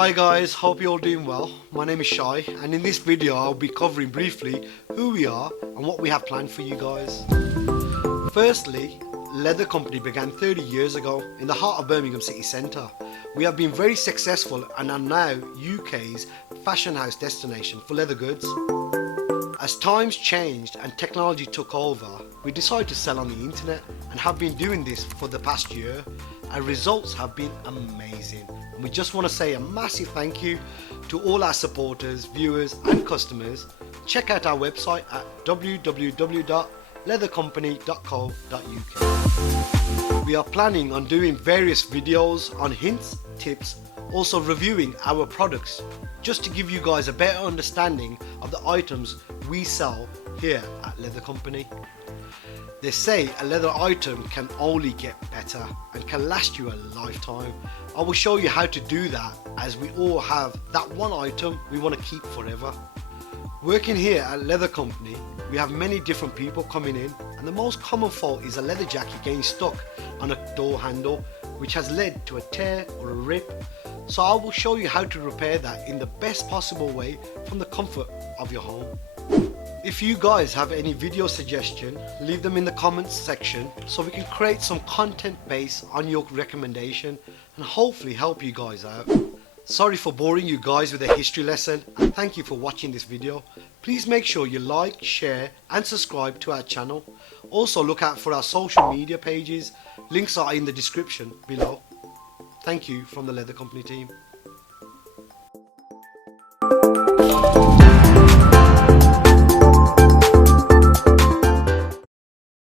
Hi guys, hope you're all doing well. My name is Shai, and in this video I'll be covering briefly who we are and what we have planned for you guys. Firstly, Leather Company began 30 years ago in the heart of Birmingham city centre. We have been very successful and are now UK's fashion house destination for leather goods. As times changed and technology took over, we decided to sell on the internet and have been doing this for the past year. Our results have been amazing, and we just want to say a massive thank you to all our supporters, viewers and customers. Check out our website at www.leathercompany.co.uk. We are planning on doing various videos on hints, tips, also reviewing our products, just to give you guys a better understanding of the items we sell here at Leather Company. They say a leather item can only get better and can last you a lifetime. I will show you how to do that, as we all have that one item we want to keep forever. Working here at Leather Company, we have many different people coming in, and the most common fault is a leather jacket getting stuck on a door handle, which has led to a tear or a rip. So I will show you how to repair that in the best possible way from the comfort of your home. If you guys have any video suggestion, leave them in the comments section so we can create some content based on your recommendation and hopefully help you guys out. Sorry for boring you guys with a history lesson, and thank you for watching this video. Please make sure you like, share and subscribe to our channel. Also look out for our social media pages. Links are in the description below. Thank you from the Leather Company team.